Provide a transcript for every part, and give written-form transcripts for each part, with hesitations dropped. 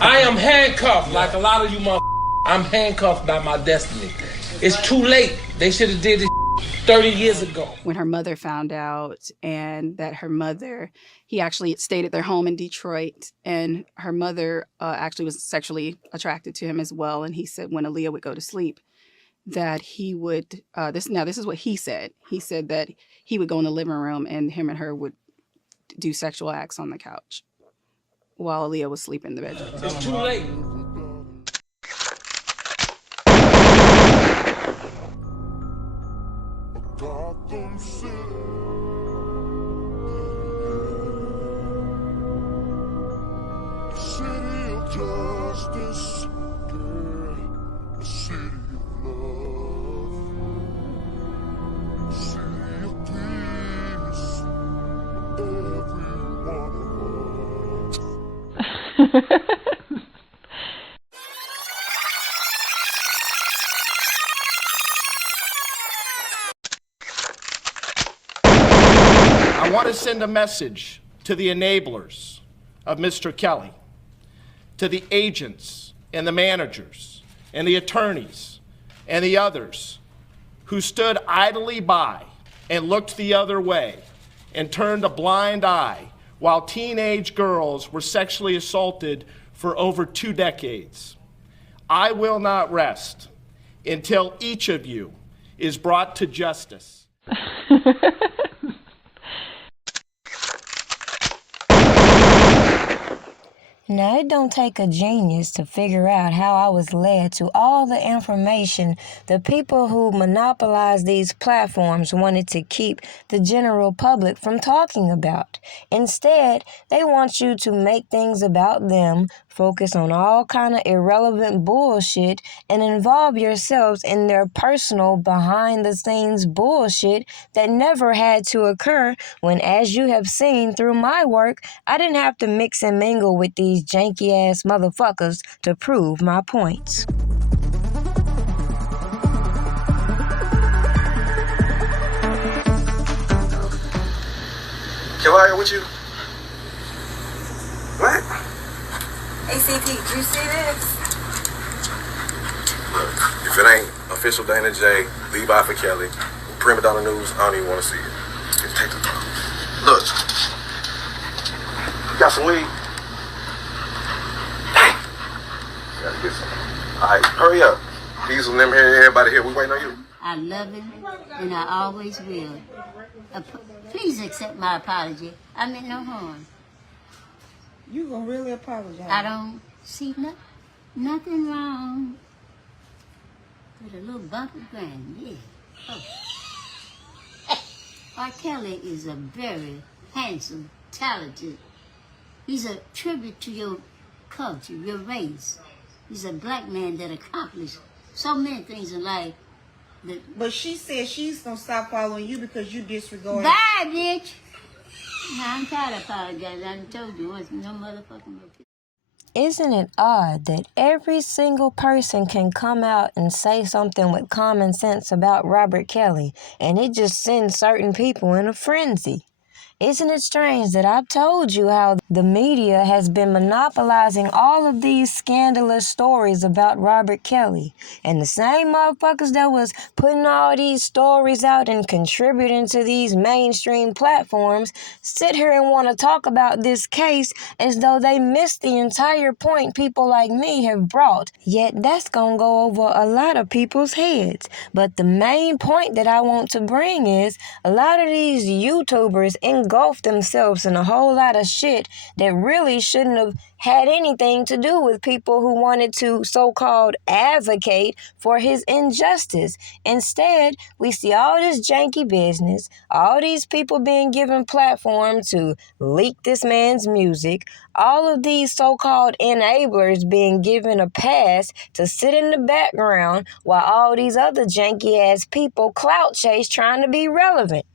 I am handcuffed like a lot of you motherfuckers. I'm handcuffed by my destiny. It's too late. They should have did this 30 years ago. When her mother found out, and that her mother, he actually stayed at their home in Detroit, and her mother actually was sexually attracted to him as well. And he said when Aaliyah would go to sleep, that he would, this is what he said. He said that he would go in the living room and him and her would do sexual acts on the couch while Aaliyah was sleeping in the bedroom. It's too late. Gotham City. City of justice, yeah. A city of love, a city of peace, every one of us. I want to send a message to the enablers of Mr. Kelly, to the agents and the managers and the attorneys and the others who stood idly by and looked the other way and turned a blind eye while teenage girls were sexually assaulted for over 2 decades. I will not rest until each of you is brought to justice. Now, it don't take a genius to figure out how I was led to all the information the people who monopolize these platforms wanted to keep the general public from talking about. Instead, they want you to make things about them, focus on all kind of irrelevant bullshit, and involve yourselves in their personal behind-the-scenes bullshit that never had to occur when, as you have seen through my work, I didn't have to mix and mingle with these janky-ass motherfuckers to prove my points. Kelly, with you? What? ACT, did you see this? Look, if it ain't official Dana J, Levi for Kelly, Primadonnanews, I don't even want to see it. Just take the time. Look. You got some weed? Dang. Gotta get some. Alright, hurry up. These and them here, everybody here, we waiting on you. I love him, and I always will. Please accept my apology. I meant no harm. You gonna really apologize? I don't see nothing wrong with a little bump of granny, yeah. Oh. R. Kelly is a very handsome, talented. He's a tribute to your culture, your race. He's a black man that accomplished so many things in life. But she said she's gonna stop following you because you disregard. Bye, bitch. Nah, I'm tired of apologizing. I done told you once, no motherfucking way. Isn't it odd that every single person can come out and say something with common sense about Robert Kelly, and it just sends certain people in a frenzy? Isn't it strange that I've told you how the media has been monopolizing all of these scandalous stories about Robert Kelly, and the same motherfuckers that was putting all these stories out and contributing to these mainstream platforms sit here and want to talk about this case as though they missed the entire point people like me have brought. Yet that's gonna go over a lot of people's heads. But the main point that I want to bring is a lot of these YouTubers engulf themselves in a whole lot of shit that really shouldn't have had anything to do with people who wanted to so-called advocate for his injustice. Instead, we see all this janky business, all these people being given platform to leak this man's music, all of these so-called enablers being given a pass to sit in the background while all these other janky-ass people clout chase trying to be relevant.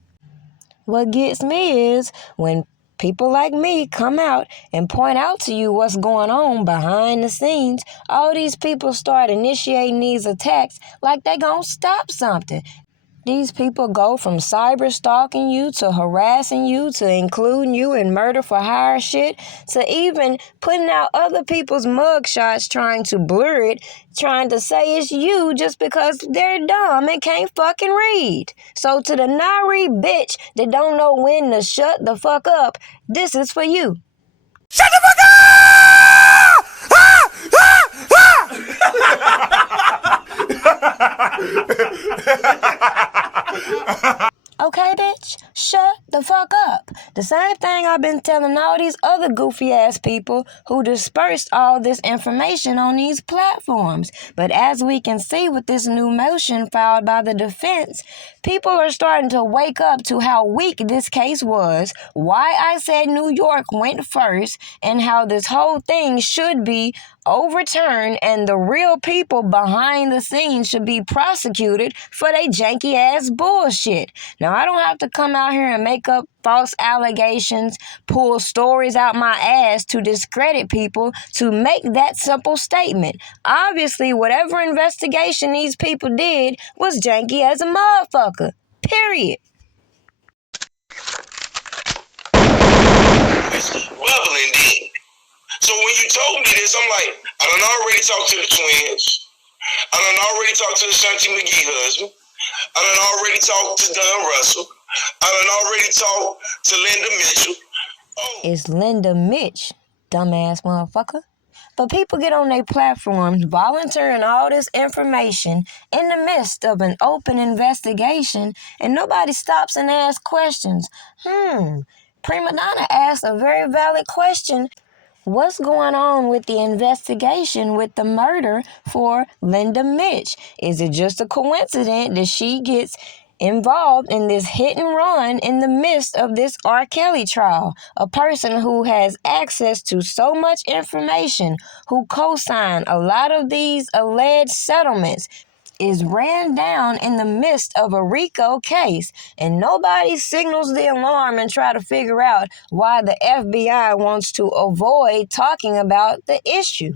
What gets me is when people like me come out and point out to you what's going on behind the scenes, all these people start initiating these attacks like they gonna stop something. These people go from cyber stalking you to harassing you to including you in murder for hire shit to even putting out other people's mugshots trying to blur it, trying to say it's you just because they're dumb and can't fucking read. So to the nari bitch that don't know when to shut the fuck up, this is for you. Shut the fuck up! Okay, bitch? Shut the fuck up. The same thing I've been telling all these other goofy ass people who dispersed all this information on these platforms. But as we can see with this new motion filed by the defense, people are starting to wake up to how weak this case was, why I said New York went first, and how this whole thing should be overturned and the real people behind the scenes should be prosecuted for their janky ass bullshit. Now, I don't have to come out here and make up false allegations, pull stories out my ass to discredit people to make that simple statement. Obviously, whatever investigation these people did was janky as a motherfucker. Period. Well, indeed. So when you told me this, I'm like, I done already talked to the twins. I done already talked to the Shanti McGee husband. I done already talked to Don Russell. I done already talked to Linda Mitchell. Oh. It's Linda Mitch, dumbass motherfucker. But people get on their platforms volunteering all this information in the midst of an open investigation, and nobody stops and asks questions. Primadonna asked a very valid question. What's going on with the investigation with the murder for Linda Mitch? Is it just a coincidence that she gets involved in this hit and run in the midst of this R. Kelly trial? A person who has access to so much information, who co-signed a lot of these alleged settlements, is ran down in the midst of a RICO case, and nobody signals the alarm and try to figure out why the FBI wants to avoid talking about the issue.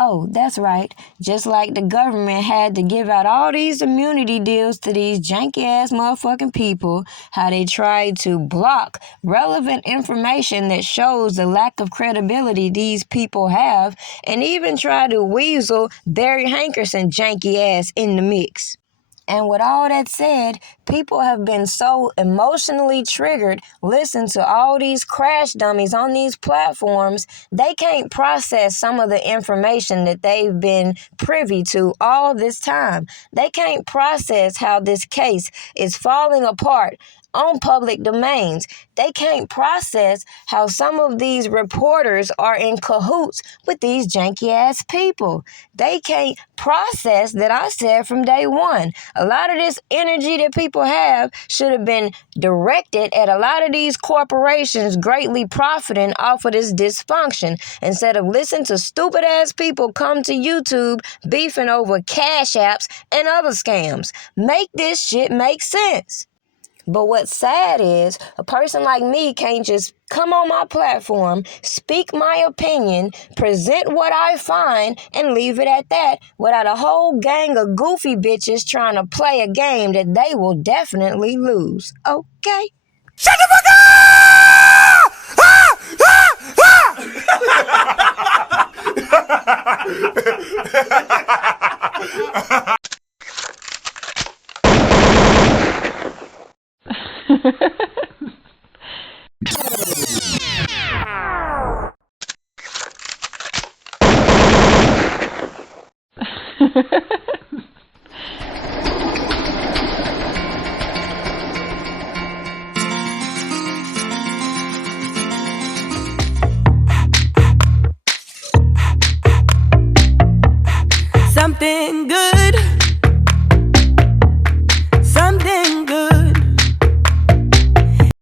Oh, that's right. Just like the government had to give out all these immunity deals to these janky-ass motherfucking people, how they tried to block relevant information that shows the lack of credibility these people have, and even try to weasel Barry Hankerson janky-ass in the mix. And with all that said, people have been so emotionally triggered listening to all these crash dummies on these platforms, they can't process some of the information that they've been privy to all this time. They can't process how this case is falling apart on public domains. They can't process how some of these reporters are in cahoots with these janky ass people. They can't process that I said from day one, a lot of this energy that people have should have been directed at a lot of these corporations greatly profiting off of this dysfunction, instead of listening to stupid ass people come to YouTube beefing over cash apps and other scams. Make this shit make sense. But what's sad is a person like me can't just come on my platform, speak my opinion, present what I find, and leave it at that without a whole gang of goofy bitches trying to play a game that they will definitely lose. Okay? Shut the fuck up! Ha ha ha.